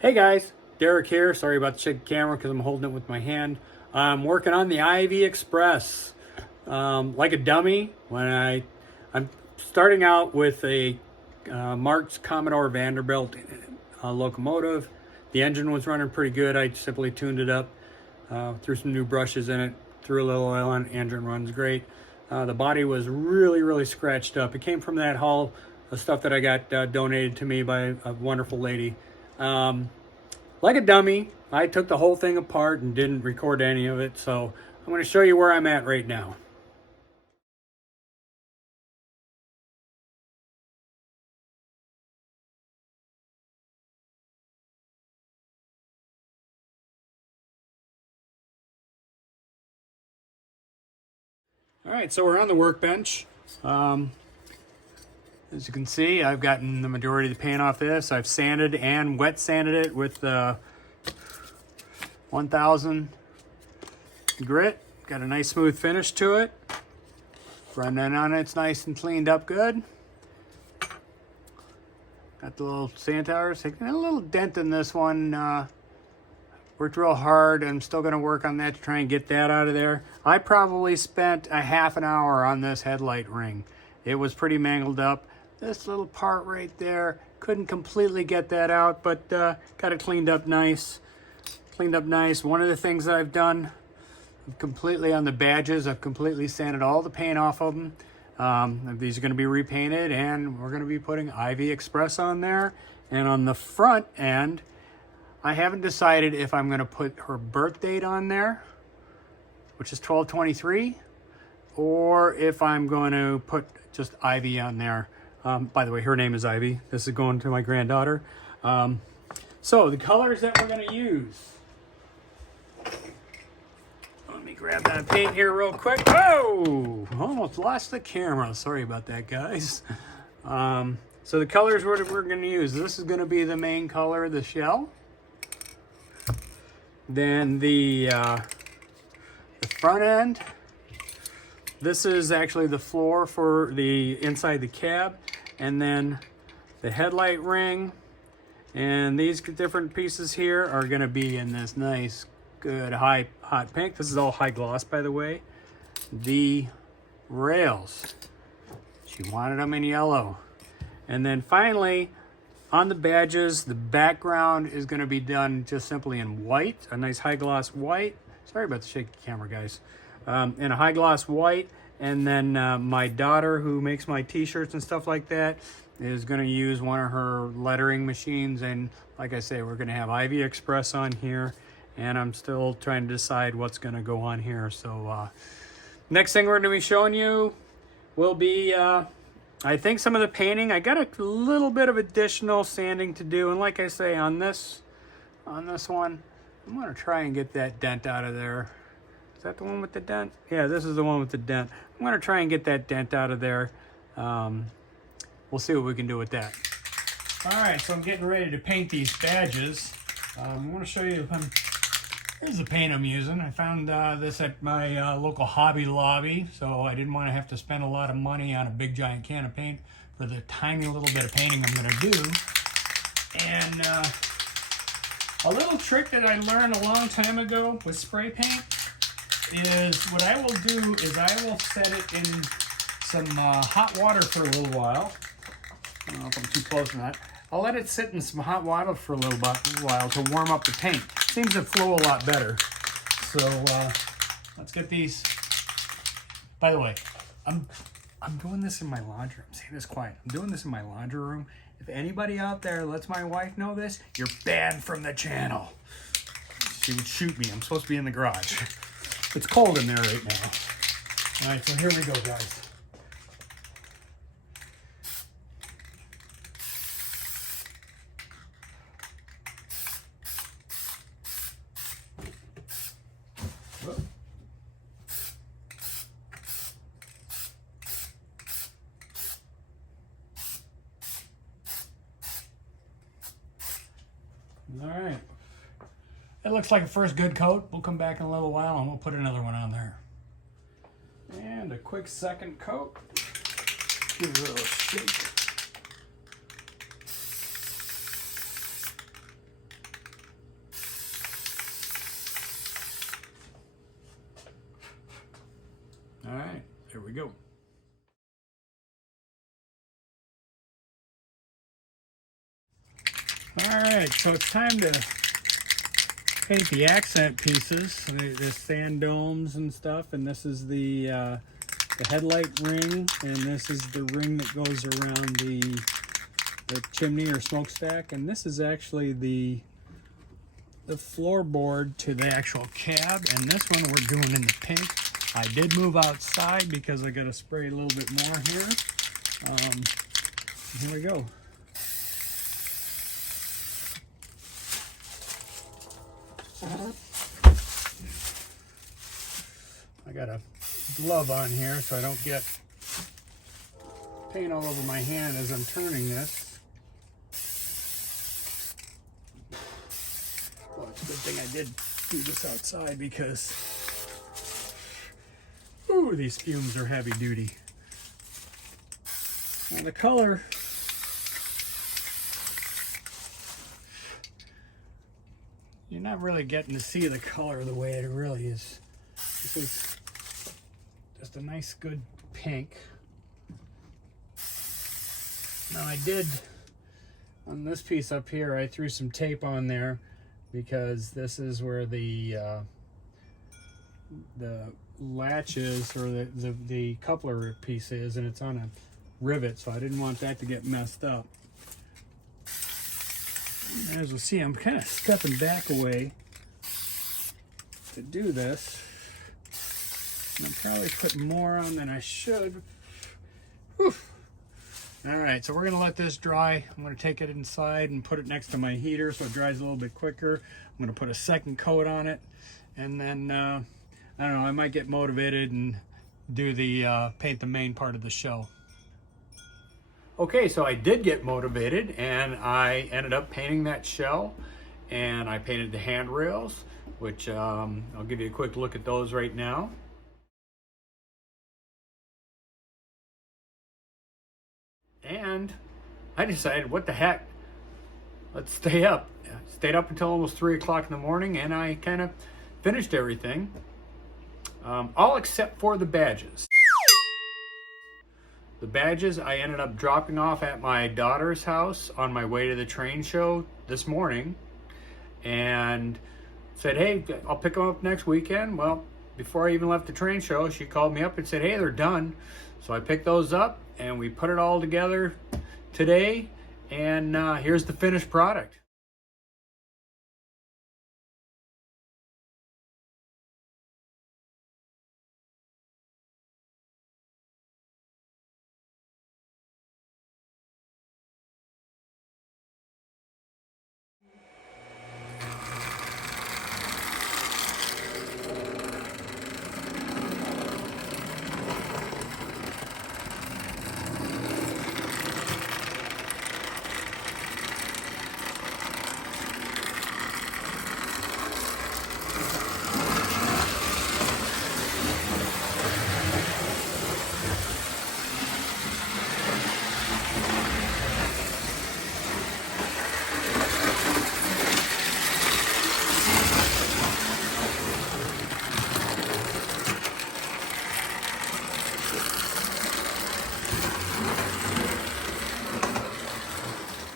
Hey guys, Derek here. Sorry about the shaky camera because I'm holding it with my hand. I'm working on the IV Express. Like a dummy, I'm starting out with a Marx Commodore Vanderbilt locomotive. The engine was running pretty good. I simply tuned it up, threw some new brushes in it, threw a little oil on it. Engine runs great. The body was really scratched up. It came from that haul of stuff that I got donated to me by a wonderful lady. Like a dummy, I took the whole thing apart and didn't record any of it, so I'm going to show you where I'm at right now. All right, so we're on the workbench. As you can see, I've gotten the majority of the paint off this. I've sanded and wet sanded it with 1000 grit. Got a nice smooth finish to it. Front end on it's nice and cleaned up good. Got the little sand towers. Taking a little dent in this one. Worked real hard. I'm still going to work on that to try and get that out of there. I probably spent a half an hour on this headlight ring. It was pretty mangled up. This little part right there, couldn't completely get that out, but got it cleaned up nice. One of the things that I've done completely on the badges, I've completely sanded all the paint off of them. These are going to be repainted, and we're going to be putting IV Express on there. And on the front end, I haven't decided if I'm going to put her birth date on there, which is 12/23, or if I'm going to put just Ivy on there. By the way, her name is Ivy. This is going to my granddaughter. So the colors that we're going to use. Let me grab that paint here real quick. Oh, almost lost the camera. Sorry about that, guys. So the colors we're going to use. This is going to be the main color, the shell. Then the front end. This is actually the floor for the inside the cab. And then the headlight ring. And these different pieces here are going to be in this nice, good, hot pink. This is all high gloss, by the way. The rails. She wanted them in yellow. And then finally, on the badges, the background is going to be done just simply in white, a nice high gloss white. Sorry about the shaky camera, guys. In a high gloss white. And then my daughter, who makes my t-shirts and stuff like that, is going to use one of her lettering machines. And like I say, we're going to have IV Express on here. And I'm still trying to decide what's going to go on here. So next thing we're going to be showing you will be, I think, some of the painting. I got a little bit of additional sanding to do. And like I say, on this one, I'm going to try and get that dent out of there. Is that the one with the dent? Yeah, this is the one with the dent. I'm going to try and get that dent out of there. We'll see what we can do with that. All right, so I'm getting ready to paint these badges. I want to show you, here's the paint I'm using. I found this at my local Hobby Lobby, so I didn't want to have to spend a lot of money on a big giant can of paint for the tiny little bit of painting I'm going to do. And a little trick that I learned a long time ago with spray paint is what I will do is I will set it in some hot water for a little while. I don't know if I'm too close or not. I'll let it sit in some hot water for a little while to warm up the paint. Seems to flow a lot better. So let's get these. By the way, I'm doing this in my laundry room. I'm saying this quiet. I'm doing this in my laundry room. If anybody out there lets my wife know this, you're banned from the channel. She would shoot me. I'm supposed to be in the garage. It's cold in there right now. All right, so here we go, guys. All right. It looks like a first good coat. We'll come back in a little while and we'll put another one on there. And a quick second coat. Give it a little shake. All right, there we go. All right, so it's time to paint the accent pieces. The sand domes and stuff, and this is the headlight ring, and this is the ring that goes around the chimney or smokestack, and this is actually the floorboard to the actual cab, and this one we're doing in the pink. I did move outside because I got to spray a little bit more here. Here we go. I got a glove on here so I don't get paint all over my hand as I'm turning this. Well, it's a good thing I did do this outside because, ooh, these fumes are heavy duty. Now the color, you're not really getting to see the color the way it really is. This is just a nice good pink. Now I did, on this piece up here, I threw some tape on there because this is where the latch is, or the coupler piece is, and it's on a rivet, so I didn't want that to get messed up. As you'll see, I'm kind of stepping back away to do this. And I'm probably putting more on than I should. Whew. All right, so we're gonna let this dry. I'm gonna take it inside and put it next to my heater so it dries a little bit quicker. I'm gonna put a second coat on it, and then I don't know, I might get motivated and do the paint the main part of the shell. Okay, so I did get motivated and I ended up painting that shell, and I painted the handrails, which I'll give you a quick look at those right now. And I decided, what the heck, let's stay up. Stayed up until almost 3 o'clock in the morning, and I kind of finished everything, all except for the badges. The badges I ended up dropping off at my daughter's house on my way to the train show this morning, and said, hey, I'll pick them up next weekend. Well, before I even left the train show, she called me up and said, hey, they're done. So I picked those up and we put it all together today, and here's the finished product.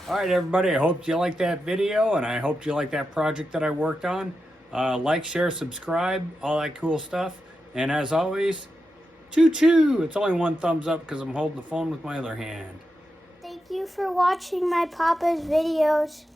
All right, everybody, I hope you liked that video, and I hope you liked that project that I worked on. Like, share, subscribe, all that cool stuff. And as always, choo-choo! It's only one thumbs up because I'm holding the phone with my other hand. Thank you for watching my Papa's videos.